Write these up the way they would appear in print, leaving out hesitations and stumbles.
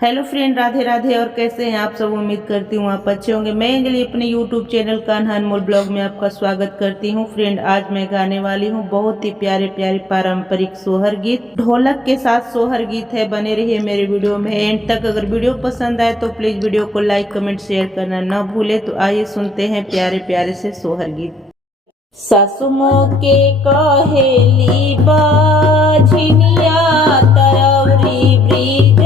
Hello friend, Radhe Radhe. और कैसे हैं आप सब? उम्मीद करती हूँ आप अच्छे होंगे। मैं अंजलि अपने यूट्यूब चैनल कान्हा अनमोल ब्लॉग में आपका स्वागत करती हूँ। फ्रेंड, आज मैं गाने वाली हूँ बहुत ही प्यारे प्यारे पारंपरिक सोहर गीत। ढोलक के साथ सोहर गीत है। बने रहिए मेरे वीडियो में एंड तक। अगर वीडियो पसंद आए तो प्लीज वीडियो को लाइक कमेंट शेयर करना न भूले। तो आइए सुनते हैं प्यारे प्यारे से सोहर गीत। सासु मोके कहेली बाझिनिया तरौरी ब्रिज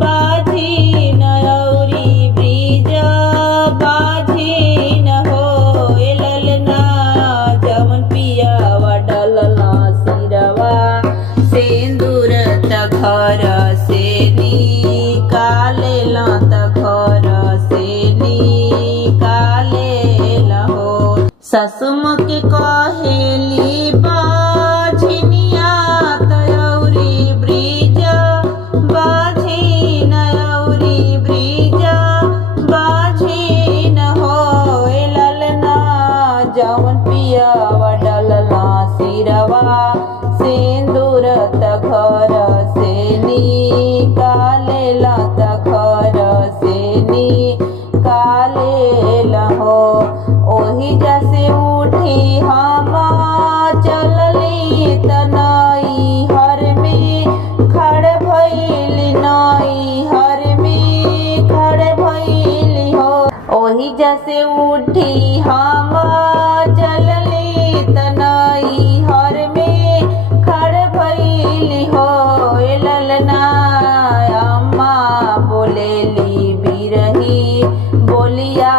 बाझिन औरी ब्रिज बाझिन हो ललना जवन पियावा डलना सिरवा सिंदूर त घर से निकालेला त घर से निकालेला हो। सासु मोके कहेली बाझिनिया तरौरी ब्रिज बाझिन औरी ब्रिज बाझिन हो ललना जवन पियावा डलना सिरवा सिंदूर त घर से निकालेला त घर से निकालेला हो। ओही जैसे उठी हम चलली त नई हर में खड़े भइली नई हर में खड़े भइली हो। ओही जैसे उठी हम चलली त नई हर में खड़े भइली हो ललना अम्मा बोलेली बिरही बोलिया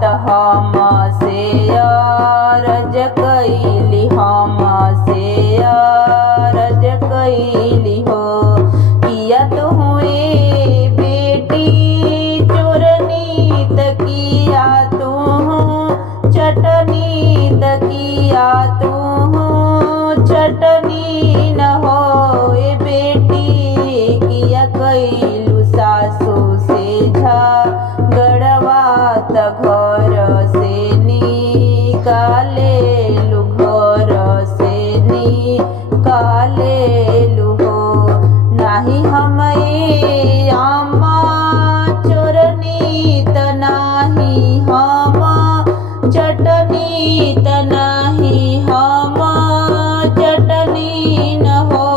त हम से अरज कैली हम से अरज कैली हो। किया तो हुए बेटी चोरनी तकिया तू चटनी तकिया तू चटनी न हो बेटी। किया कैलू सासू से झगड़वा त घर से निकालेलु घर से निकालेलु हो। नाही हम अम्मा चोरनी त नाही हम चटनी त नाही हम चटनी न हो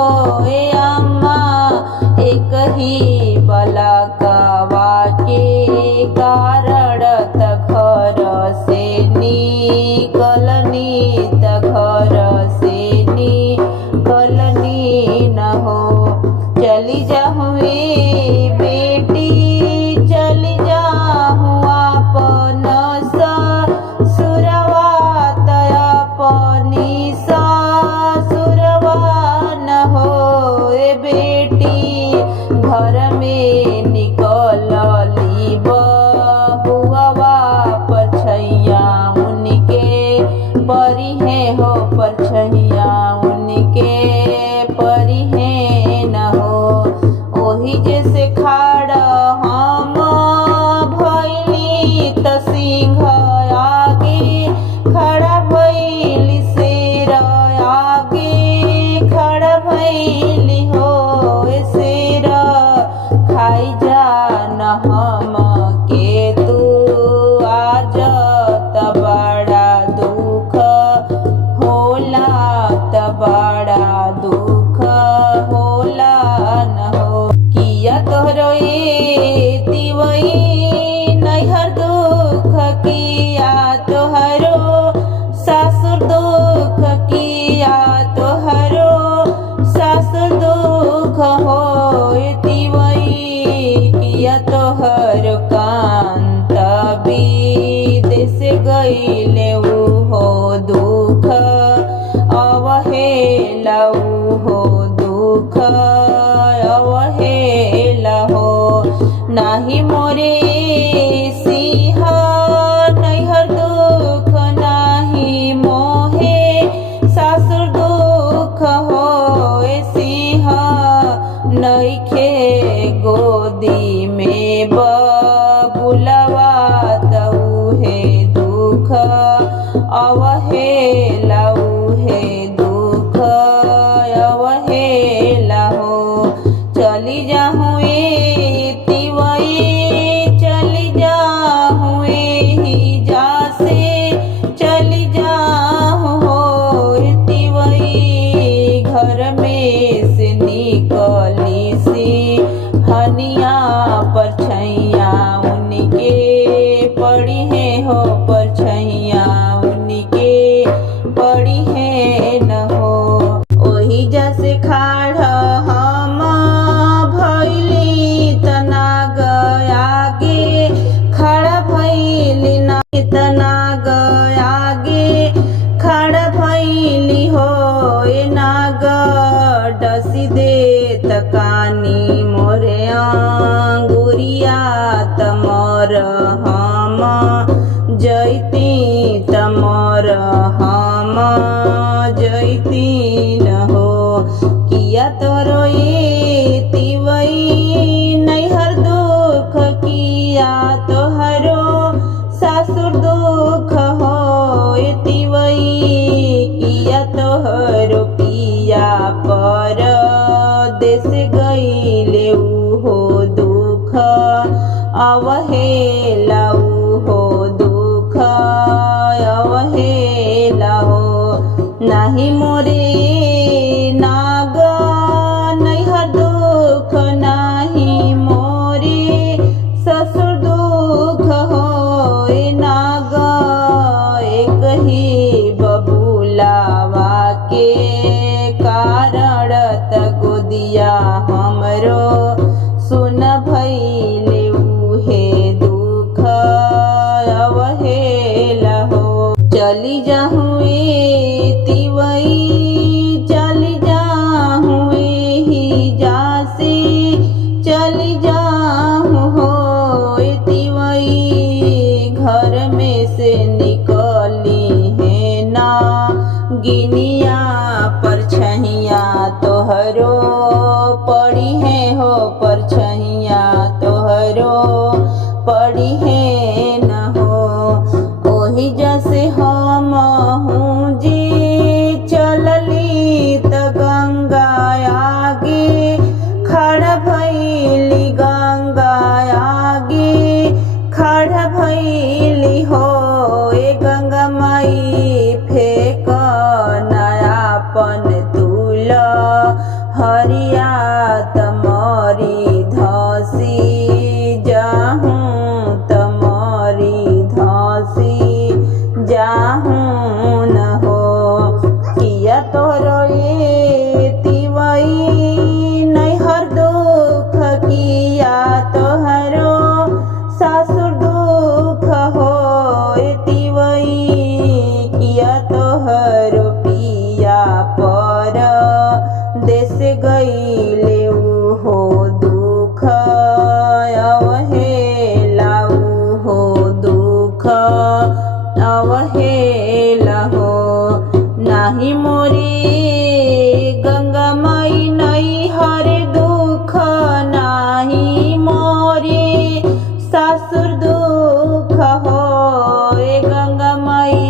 अम्मा। एक ही बलकवा के कारण त घर से निकलनी त घर से निकलनी न हो। चली जाहुए बेटी चली जाहूँ अपन ससुरवा त अपनी ससुरवा न हो बेटी। घर में निकलली बहुआ परछैया उनके परी है हो परछैया उनके परी है न हो। ओही जैसे खाड़ हम भइली त सिंह आगे खड़ा भइली शेर आगे खड़ा भइली हो शेर। खाई जा न हम के तू आज त बड़ा दुख होला त बड़ा दुख होला न हो। किया तोहरो ये तिवई नैहर दुख किया तोहरो सासुर दुख किया तोहरो सासुर दुख हो तिवई। किया तोहर कांत विदेश गईले हो दुख अवहेला हो दुख अवहेला हो। नाही मोरे सिंह नैहर दुख नाही मोहे सासुर दुख हो सिंह। नइखे गोदी में बबुलवा तउहे दुख अवहेला उहे दुख अवहेला हो। चली जाहूँ हनिया परछैया उनके पड़ी है हो परछैया उनके पड़ी है न हो। ओही जैसे खाड़ हम भैली तना गयागे खड़ा भैली ना तना गयागे खड़ा भैली हो ए नाग डसी दे तकानी मोरे अंगुरिया तमर हम जैती तमर हम जैती न हो। किया तोरो ये तिवई नैहर दुख किया तोहरो सासुर दुख हो ए तिवई किया तोहरो पिया पर देश गईले हो दुख अवहेला हो दुख अवहेला हो। नाही मोरे नाग नैहर दुख नाही मोरे ससुर दुख हो ए नाग एक ही बबुलावा के कारण त गोदिया हमरो सुन भैले उहे दुख अवहेला हो। चली जाहूँ तिवई चली जाहूँ ही जासे चली जाहूँ हो तिवई घर में से निकली है ना गिनिया परछैया तोहरो पड़ी है हो परछैया तोहरो पड़ी है न हो। ओही जैसे हम हूँ जी चलली त गंगा आगे खड़ा भैली गंगा आगे खड़ा भैली हो ए गंगा माई फेंक नयापन तुल हरिया तमरी धसी जाहूँ तमरी धसी जाहूँ न हो। किया तोरो ये तिवई नैहर दुख किया तोहरो सासुर दुख हो ए तिवई किया तोहरो पिया पर देश गईले हो दुख अवहेला हो दुख अवहेला हो। नाही मोरे गंगा माई नैहर दुख नाही मोरे सासुर दुख हो ए गंगा माई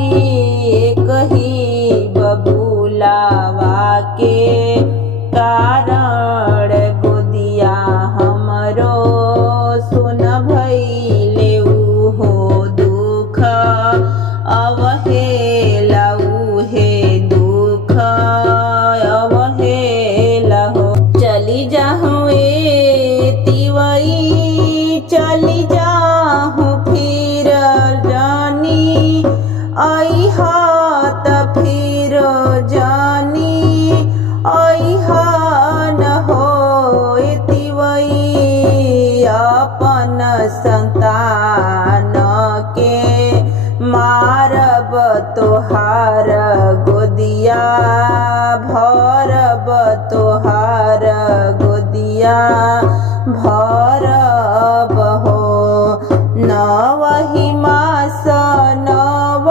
एक ही बबुलावा के कारण गोदिया हमरो सुन भैले हो दुख अवहेला उहे दुख अवहेला हो। चली जाहूँ तिवई चली जाहूँ फिर जानी आई हाथ फिर जानी आई न हो तिवई अपन संतान के मारब तोहार गोदिया भरब तोहार गोदिया भरब हो। नवही मास नव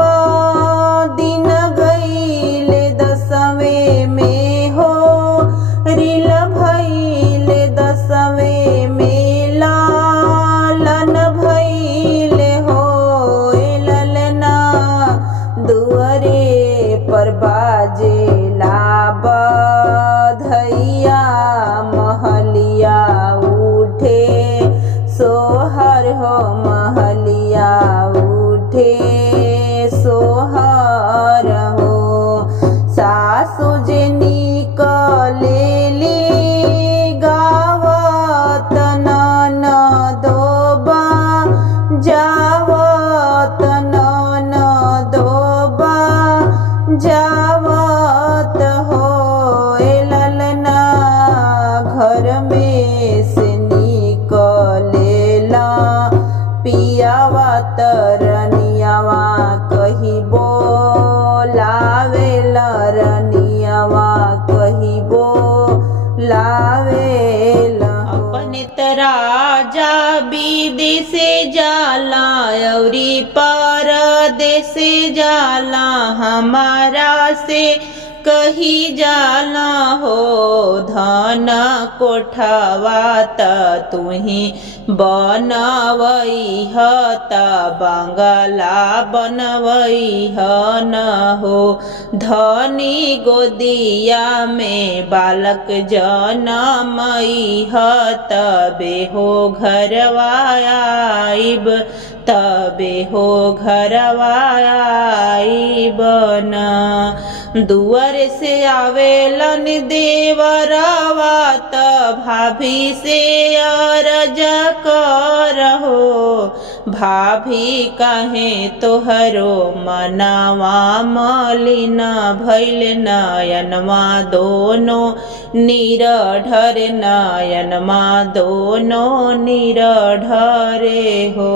दिन गईले दसवें में हो रिल भैले दसवें में लालन भैले हो ललना दुअरे पर बाजे लाब धैया महलिया उठे सोहर हो महलिया उठे सोहर हो। सासु जे निकलेली गावत राजा विदेशे जाला अउरी परदेसे जाला, हमारा से कही जाला हो। धन कोठवा त तुही बनवई ह, त बंगला बनवई ह न हो। धनी गोदिया में बालक जनमई ह, तबे हो घरवा आइब, तबे हो घरवा आइब न। दुआर से आवेलन देवरवा, त भाभी से अरज करहो। भाभी काहे तोहरो मनवा मलिन भइल, नयनमा दोनों निरढर, नयनमा दोनों निरढरे हो।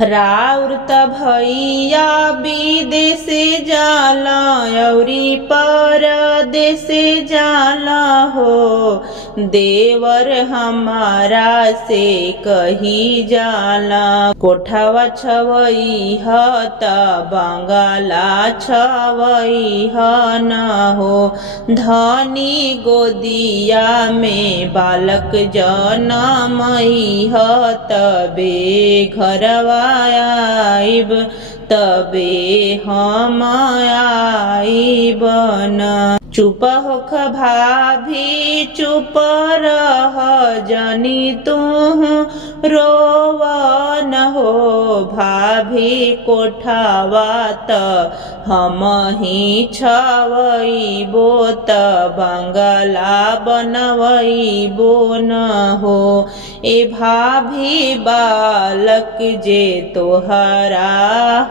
राउर त भैया विदेशे जाला अउरी परदेसे जाला हो। देवर हमारा से कही जाला, कोठवा छवई ह, त बंगला छवई ह न हो। धनी गोदिया में बालक जनमई ह, तबे घरवा आइब, तबे हम आइब न। चुप होख भाभी चुप रह, जनी तुहु रोवन हो। भाभी कोठवा त हम ही छवईबो, त बंगला बनवईबो न हो। ए भाभी बालक जे तोहरा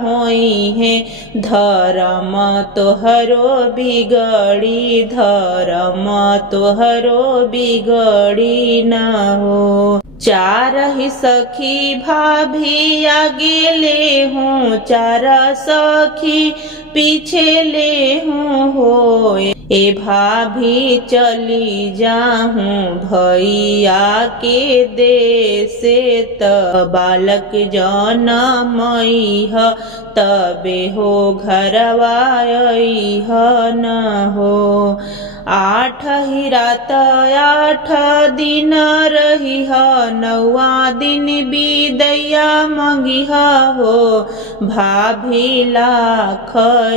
होई है, धर्म तोहरो बिगड़ी, धर्म तोहरो बिगड़ी न हो। चार ही सखी भाभी आगे ले हूँ, चार सखी पीछे ले हूँ हो। ए भाभी चली जाहूँ भैया के देशे, त बालक जनमई ह, तबे हो घरवा अइह न हो। 8 ही रात 8 दिन रहिह, 9वां दिन बिदैया मंगिह हो। भाभी लाख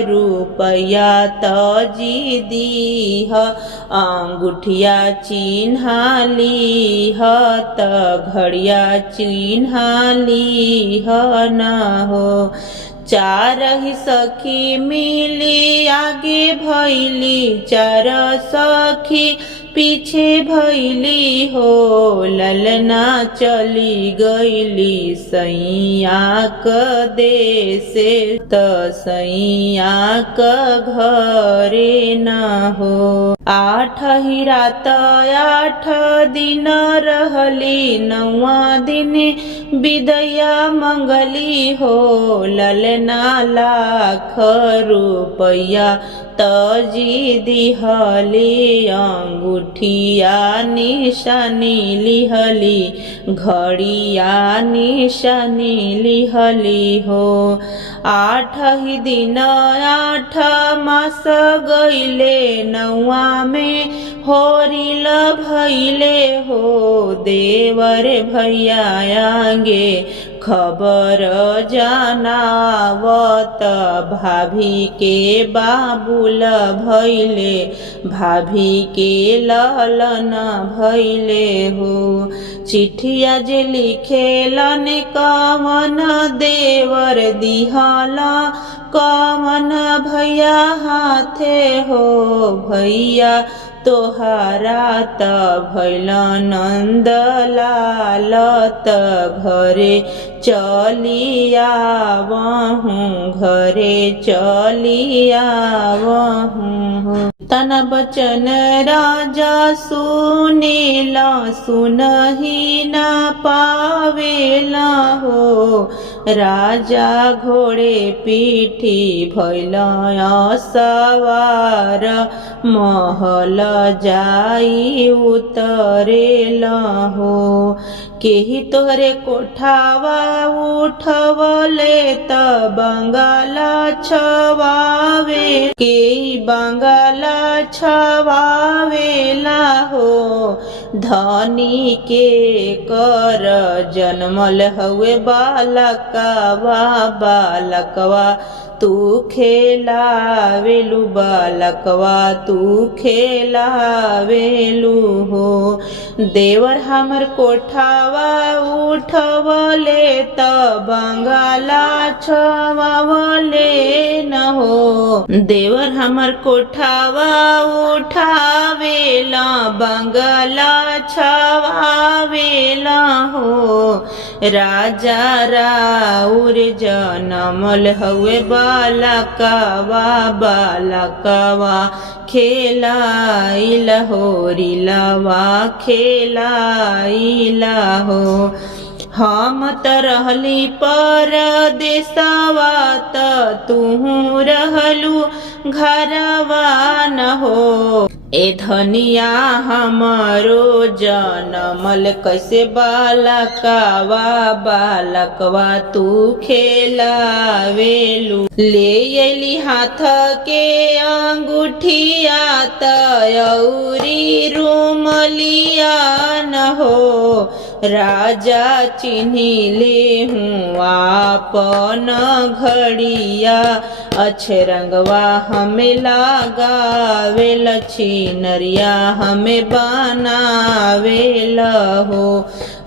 रुपया तजी दीह, अंगूठिया चिन्हा लीह, त घड़िया चिन्हा लीह न हो। 4 ही सखी मिली आगे भैली, 4 सखी पीछे भैली हो। ललना चली गईली सैया क देशे, त सैया क घरे न हो। 8 ही रात 8 दिन रहली, 9वां दिन बिदैया मंगली हो। ललना लाख रुपया तजी दिहली, अंगूठिया निशानी लिहली, घड़िया निशानी लिहली हो। 8 ही दिन 8 मास गईले, 9वां में होरिल भइले हो। देवर भैया आगे खबर जनावत, भाभी के बाबुल भइले, भाभी के ललन भइले हो। चिट्ठिया जे लिखेलन कवन देवर दिहला, कवन भैया हाथे हो। भैया तोहरा त भैल नंद लाल, त घरे चली आवहूँ, घरे चली आवहूँ। तना बचन राजा सुनेला, सुनही न पावेला हो। राजा घोड़े पीठी भइल सवार, महल जाई उतरेला हो। केही तोहरे कोठावा उठवले त बंगाला छवावे, केही बंगाला छवावेला हो। धनी के कर जन्मल हवे बालकवा, बालकवा तू खेलावेलू, बालकवा तू खेलावेलू हो। देवर हमर कोठावा उठवले त बंगाला छवावले न हो। देवर हमर कोठावा उठावेला बंगाला छवावेला हो। राजा राउर जनमल हवे बालकवा, बालकवा खेलाइल हो, रिलवा खेलाइला हो। हम त रहली परदेसवा त तुहू रहलू घरवा न हो। ए धनिया हमारो जनमल कैसे बालकवा, बालकवा तू खेलावेलू। ले अली हाथ के अंगूठिया तयौरी रुमलिया न हो। राजा चिन्ही ले हूँ आपन घड़िया, अच्छे रंगवा हमें लगावेल, छिनरिया हमें बनावेल हो।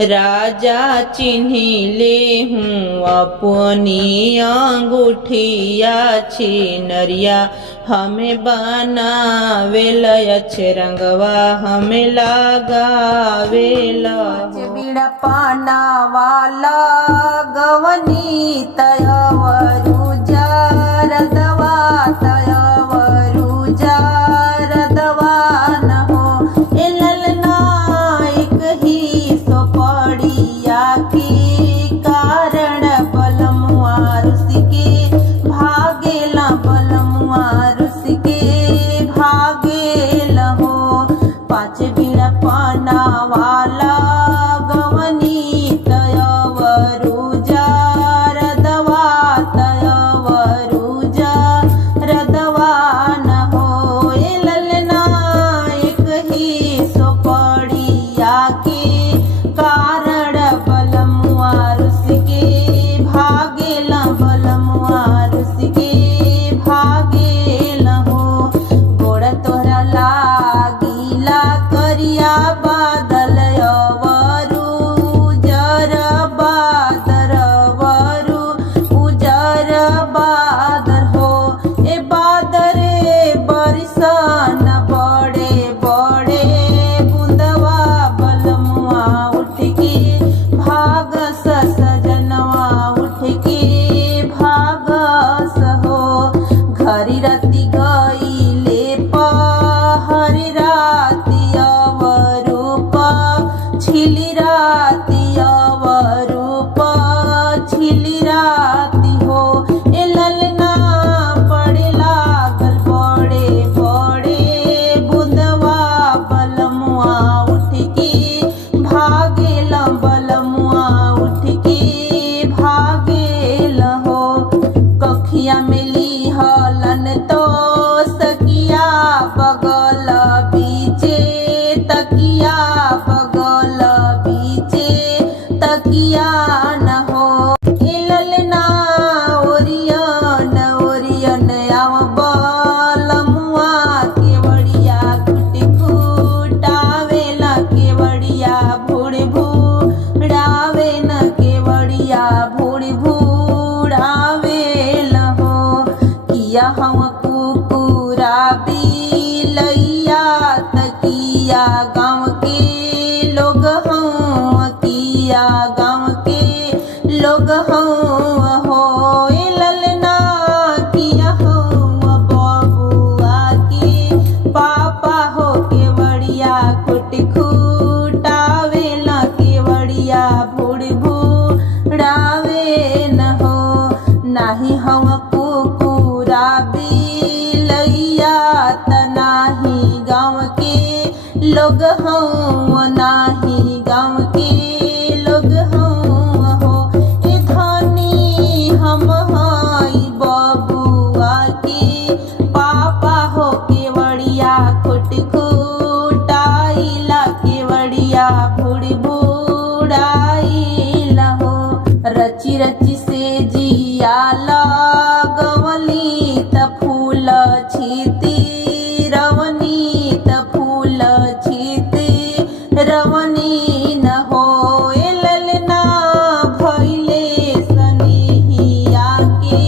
राजा चिन्ही ले हूँ अपनी अंगूठिया, छिनरिया हमें बनावेल, अच्छे रंगवा हमें लगावेल। बीड़ा पाना वाला गवनी तयवरु जरदवा, तयवरु जरदवा न हो। ए ललना एक ही सोपड़िया की कारण बलमुआ रुस के भागेला, बलमुआ रुस के भागेला हो। पाँच बीड़ा पाना वाला गाँव के लोग हों, किया गाँव के लोग हों हो। ललना किया हों बबुआ के पापा हो के बड़िया खुट खुटावे न के बड़िया भूड़ भूड़ावे न हो। नाही हम कुकुरा बिलैया त नाही गाँव के लोग हों, नाही गाँव के रची रची से जिया लगवली त फूल छीती रवनी त फूल छीती रवनी न होए ललना भइले सनेहिया के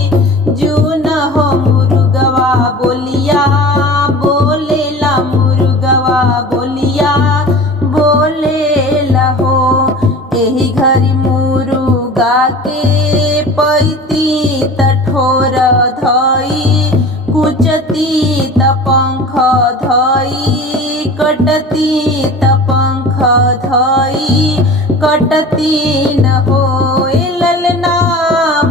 जो न हो मुर्गवा बोलिया बोलेला मुर्गवा बोलिया बोलेला हो। एही घरी मुर्गा के पैती त ठोर धई कुचती त पंख धई कटती त पंख धई कटती न होए ललना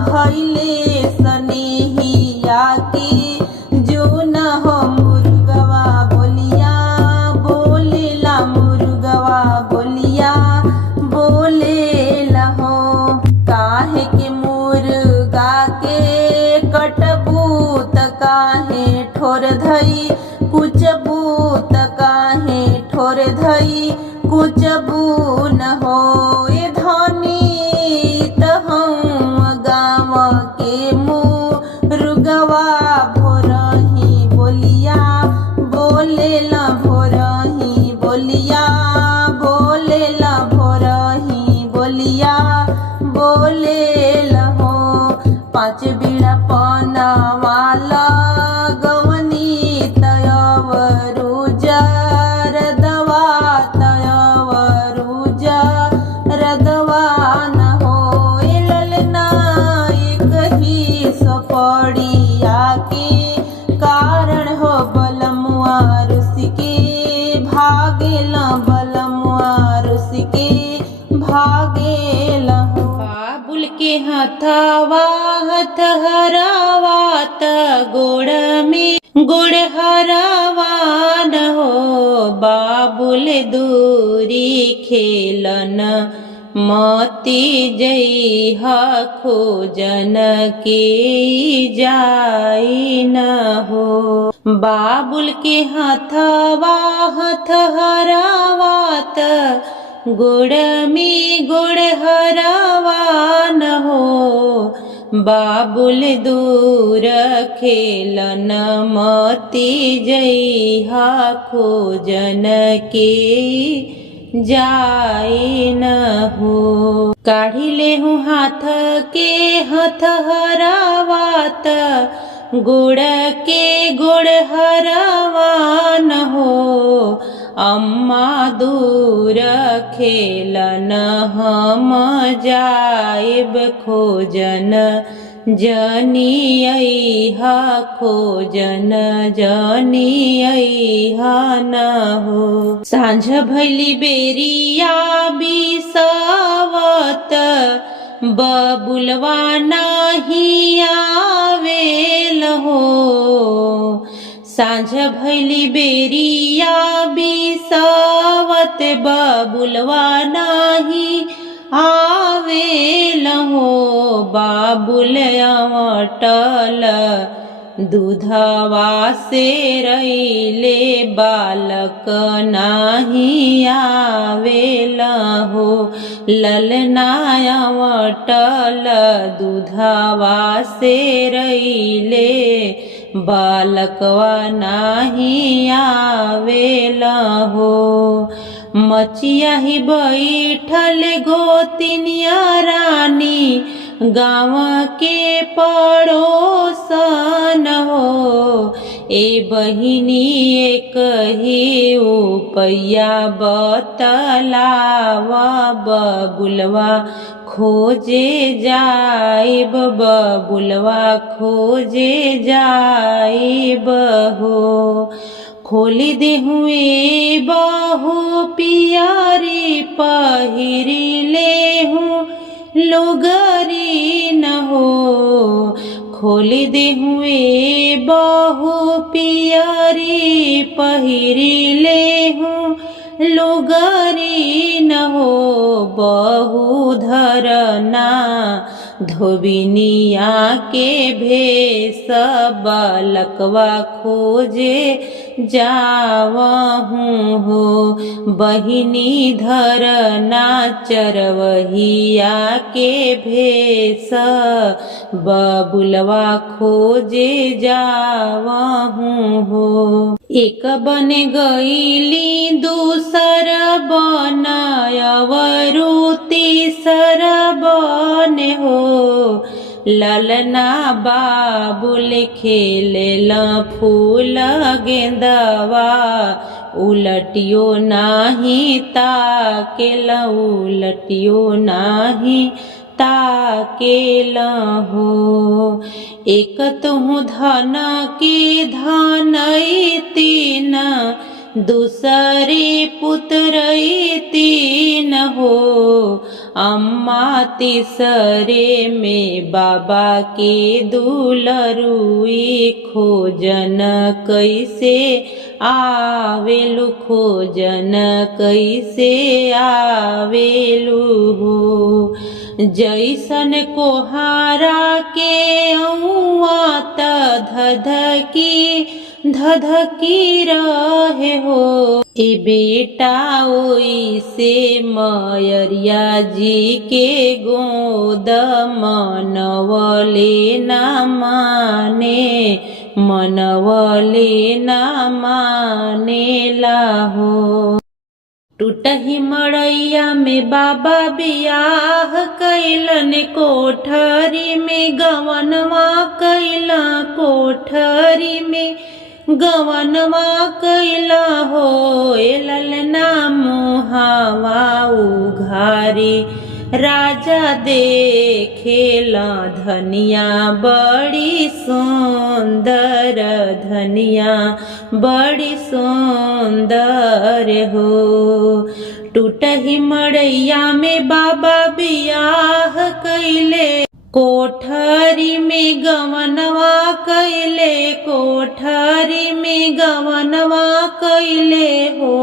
भइले सनेहिया के जो न हो मुर्गवा बोलिया बोलेला मुर्गवा बोलिया बोलेला हो। काहे के मुर्गा के कटबू त काहे ठोर धई कुचबू त काहे ठोर धई कुचबू न होए धनी त हम गाँव के मुर्गवा भोरही बोलिया बोलेला भोरही बोलिया बोलेला भोरही बोलिया बोलेला हो। पाँच बीड़ा पनावा लगवनी तयवरुज रदवा तयवरुज रदवा न होए ललना एक ही सपड़िया के कारण हो बलमुआ रुसि के भागेला बलमुआ रुसि के भागेला हो। बाबुल के हथवा हथ हरावा त गोड़ में गोड़ हरावा न हो। बाबुल दूरी खेलन मोती जइहा खोजन के जाई न हो। बाबुल के हथवा हथ हरावा त गोड़ में गोड़ हरावा न हो। बाबुल दूर खेलन मोती जइहा खोजन के जाई न हो। काढ़ी ले हूँ हाथ के हथ हरावात गोड़ के गोड़ हरावा न हो। अम्मा दूर खेलन हम जाइब खोजन जनी अइहा खोजन जनी अइहा न हो। सांझ भैली बेरिया बिसवत बबुलवा नाही आवेल हो। सांझ भैली बेरिया बिसवत बबुलवा नाही आवेल हो। बाबुल अवटल दूधवा से रैले बालक नाही आवेल हो। ललना अवटल दूधवा से रैले बालकवा नाही आवेल हो। मचिया ही बैठल गोतिनिया रानी गाँव के पड़ोसन हो। ए बहिनी एक ही उपैया बतलाव बबुलवा खोजे जाइब बबुलवा खोजे जाइब हो। खोली देहुए बहु पियारी पहिरी ले हूँ लुगरी न हो। खोली देहुए बहु पियारी पहिरी ले हूँ लुगरी न हो। बहु धरना धोबिनिया के भेष बालकवा खोजे जावहूँ हो। बहिनी धरना चरवहिया के भेष, बबुलवा खोजे जावहूँ हो। एक बन गईली दूसर बन अवरु तीसर बन हो। ललना बाबुल खेलेल फूल गेंदवा, उलटियो नाही ताकेल उलटियो नाही ताकेल हो। एक तुहु धन के धनई तीन, दूसरे पुत्रई तीन हो। अम्मा तीसरे में बाबा के दुलरुई, खोजन कैसे आवेलु खोजन कैसे आवेलु हो। जैसन कोहारा के औआ त धधकी रहे हो। ए बेटा ओई से मयरिया जी के गोद, मनवले न माने मनवले न मानेला हो। टूटही मड़ैया में बाबा बियाह कैलन, कोठरी में गवनवा कैला कोठरी में गवनवा कैला हो। ललना मुहावा उघारी राजा देखेला, धनिया बड़ी सुंदर धनिया बड़ी सुंदर हो। टूटही मड़ैया में बाबा बियाह कैले, कोठरी में गवनवा कैले कोठरी में गवनवा कैले हो।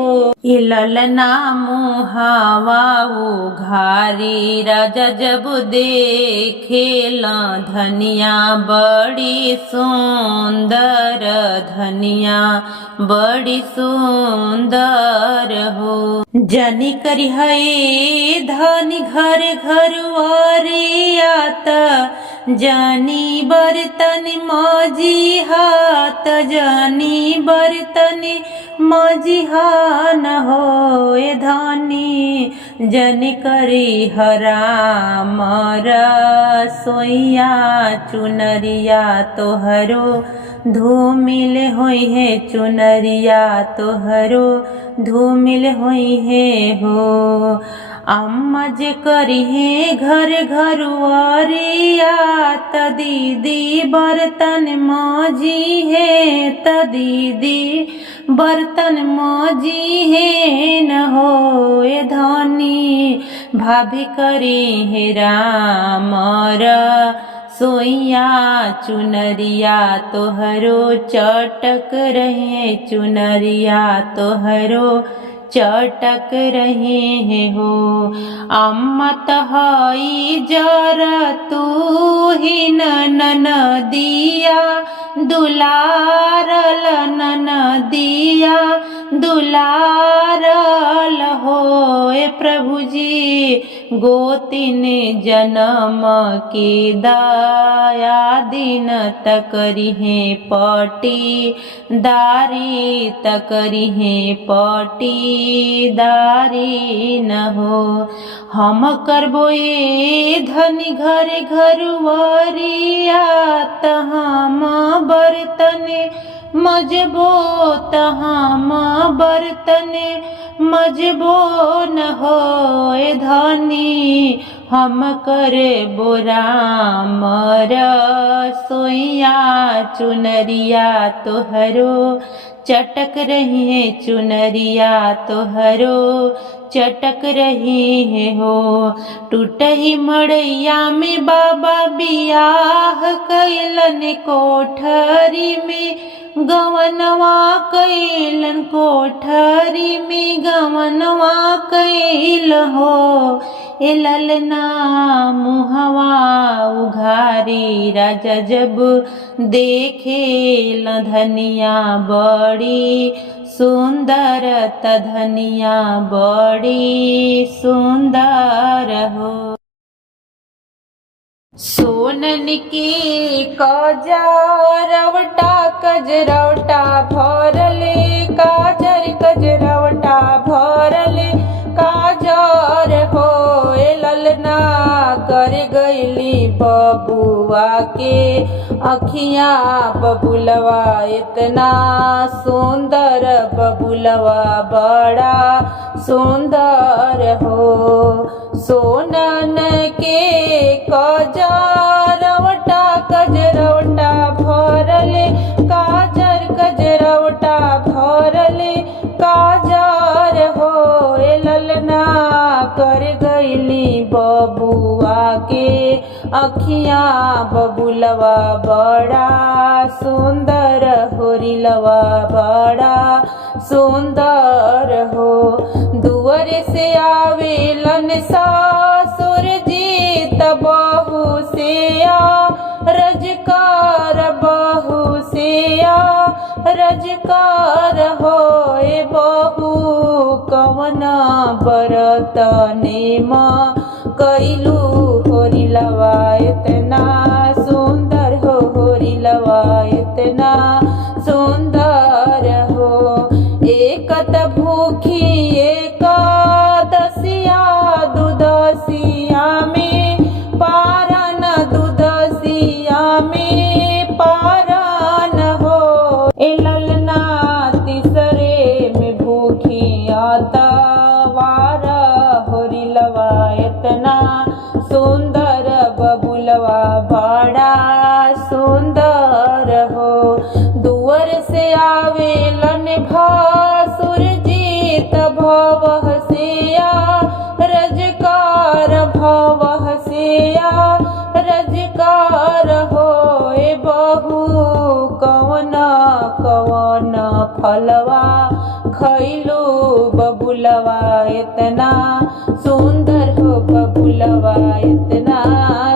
ललना मुहावा उघारी राजा जब देखेला, धनिया बड़ी सुंदर धनिया बड़ी सुंदर हो। जनी करी है धनी घर घर वारियात, जानी बर्तन मौजी हाथ जानी बर्तन मौजी हान हो। धनी जन करी हराम रसोइया, चुनरिया तोहरो धूमिल होई है चुनरिया तोहरो धूमिल होई है हो। अम्मा जे करी है घर घर वारिया, त दीदी बर्तन मौजी है त दीदी बर्तन मौजी है न हो। धनी भाभी करी है राम सोइया, चुनरिया तोहरो चटक रहे चुनरिया तोहरो चटक रहे हैं हो। अम्मा तहई जरा तू ही ननदिया, दुलारल ननदिया दुलारल हो। प्रभु जी गोतिन जन्म की दया दिन तकरी है पटी दारी तकरी है पटी दारी न हो। हम करबो ये धनी घर घर वरिया, हम बर्तन मजबो हम बर्तन मजबो न हो। धनी हम करे बोराम रसोइया, चुनरिया तोहरो चटक रही है चुनरिया तोहरो चटक रही है हो। टूटही मड़ैया में बाबा बियाह कैलन, कोठरी में गवनवा कैलन कोठरी में गवनवा कैल हो। ललना मुहवा उघारी राजा जब देखे ल धनिया बड़ी सुंदर त धनिया बड़ी सुंदर हो। सोनन के कजरवटा कजरवटा भरले काजर कजरवटा भरले काजर हो। ललना कर गईली बबुआ के अखियाँ बबुलवा इतना सुंदर बबुलवा बड़ा सुंदर हो। सोनन के कजरवटा कजरवटा भरले काजर कजरवटा भरले काजर हो। ललना कर गईली बबुआ के अखियाँ बबुलवा बड़ा सुंदर होरिलवा बड़ा सुंदर हो। दुअर से आवेलन सासुर जी त बहू से रजकार बहू से रजकार हो। बहू कवन बरत नेम कैलू होरिलवा इतना सुंदर हो होरिलवा इतना सुंदर हो। एक त भूखी एकादशिया दुदशिया में पारन दुदशिया में पारन हो। ललना तीसरे में भूखी आतवार होरिलवा इतना सुंदर बबुलवा बड़ा सुंदर हो। दुअर से आवेलन भासुर जी त भवह से रजकार भवह से रजकार हो। बहू कवन कवन फलवा खैलू बबुलवा इतना सुंदर हो बबुलवा इतना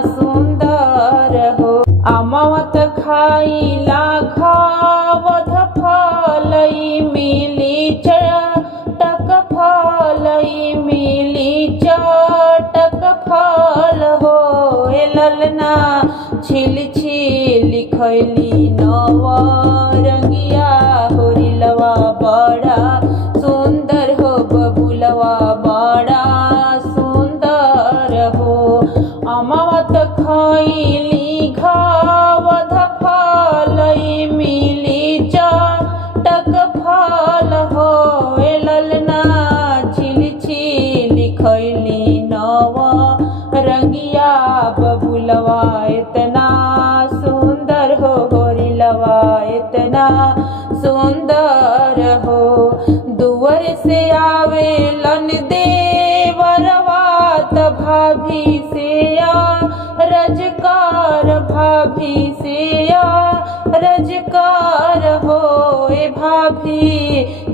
सुंदर हो। अमवत खाइला घावध फलई मिली चटक फलई मिली चटक फल हो। ललना छिल छिल खैली नवरंगिया होरिलवा बड़ा सुंदर हो बबुलवा बड़ा सुंदर हो। अमवत खैली घावध फलई मिली चटक फल हो। ललना छिल छिल खैली नवरंगिया बबुलवा इतना सुंदर हो होरिलवा इतना सुंदर हो। दुअर से आवेलन देवरवा त भाभी से रजकार भाभी से रजकार हो। भाभी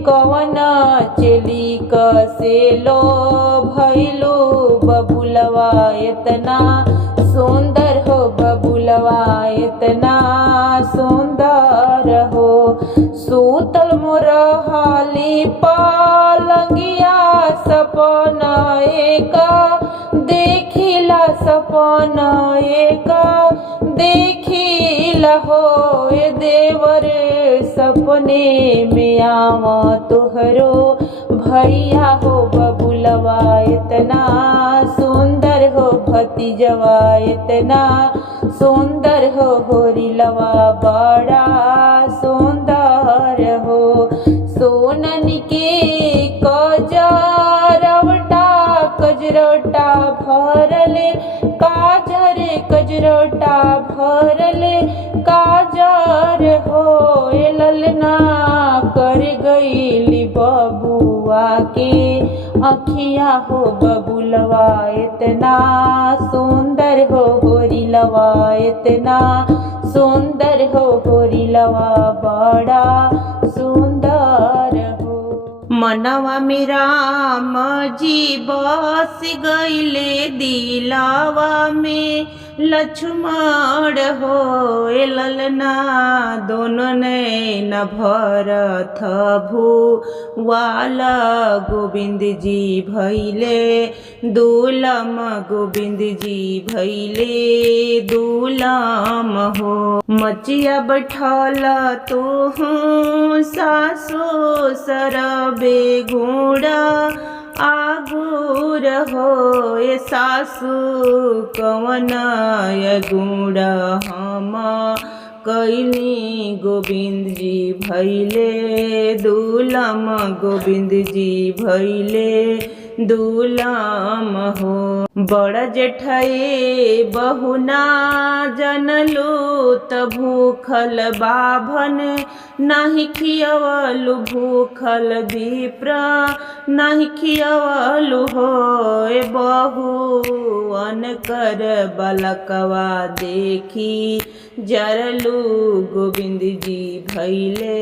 कवन चली कसे लो भैलो बबुलवा इतना सुंदर हो बबुलवा इतना सुंदर हो। सूतल मोरहाली पालंगिया सपना एका देखिला सपना एका देखिला हो। देवर सपने में आवा तुहरो भैया हो बबुलवा इतना सुंदर हो भतीजवा इतना सुंदर हो होरिलवा बड़ा सुंदर हो। सोनन के कजरवटा कजरवटा भरले काजर कजरवटा भरले काजर हो। ललना कर गईली बबुआ के अखियाँ हो बबुलवा इतना सुंदर हो होरिलवा इतना सुंदर हो होरिलवा बड़ा सुंदर हो। मनवा में राम जी बस गईले दिलावा में लक्ष्मण होए ललना दोनों नैन भरत भुवाला गोविंद जी भैले दुलम गोविंद जी भैले दुलम हो। मचिया बैठल तो हूँ सासो सरबे गुड़ा आगुर हो ए सासु कवनाय गुड़ा हम कैली गोविंद जी भैले दुलम गोविंद जी भैले दुलम हो। बड़ जेठये बहुना जनलू त भूखल बाभन नाही खियवलु भूखल विप्र नाही खियवलु होए बहुअन कर बलकवा देखी जरलू गोविंद जी भैले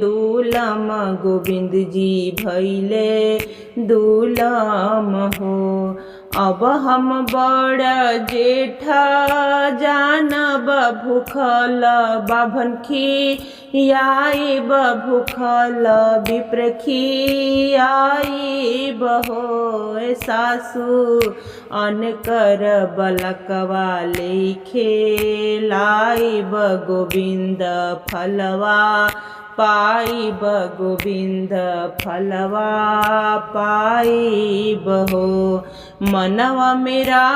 दुलम गोविंद जी भैले दुलम हो। अब हम बड़ जेठा जानब भूखल बाभन खियाइब भूखल विप्र खियाइब होए सासु अनकर बलकवा लेखे लाइब गोविंद फलवा पाइब गोविंद फलवा पाइब हो। मनवा मेरा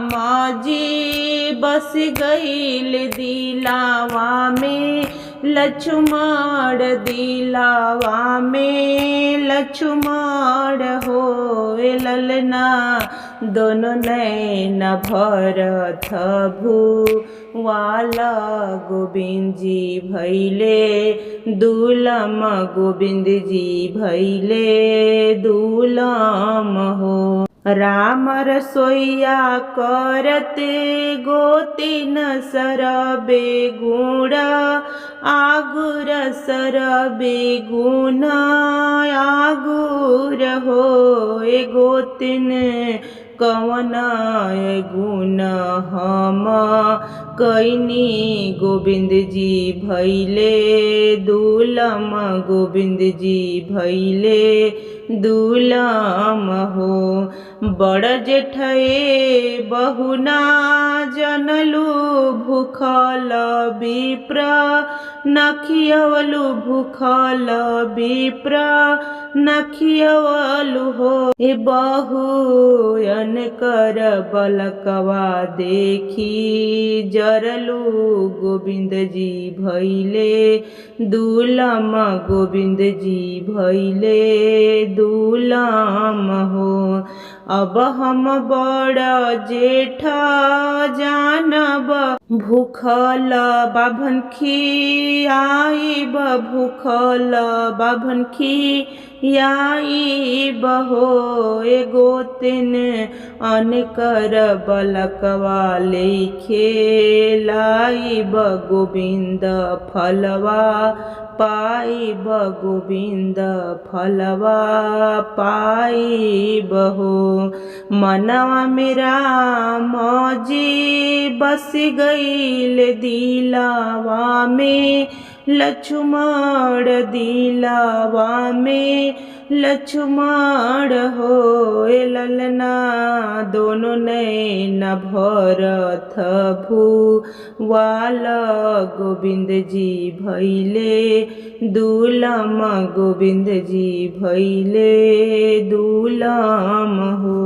माजी बस गईल दिलावा में लक्ष्मण दिलावा में लक्ष्मण होए ललना दोनों नैन भरत भुवाला गोविंद जी भैले दुलम गोविंद जी भैले दुलम हो। राम रसोईया करते गोतिन सरबे गुड़ा आगुर सरबे गुना आगुर होए गोतिन कवना गुण हम कैनी गोविंद जी भैले दुलम गोविंद जी भैले दुलम हो। बड़ जेठये बहुना जनलू भूखल विप्र न खियवलु भूखल विप्र न खियवलु हो ए बहुअन कर बलकवा देखी जरलू गोविंद जी भैले दुलम गोविंद जी भैले दुलम हो। अब हम बड़ जेठा जानब भूखल बाभन खियाइब भूखल बाभन खियाइब होए गोतिन अनकर बलकवा लेखे लाइब गोविंद फलवा पाइब गोविंद फलवा पाइब हो। मनवा मेरा मौजी बस गईल दिलावा में लक्ष्मण दिलावा में लक्ष्मण होए ललना दोनों नैन भरत भुवाला गोविंद जी भैले दुलम गोविंद जी भैले दुलम हो।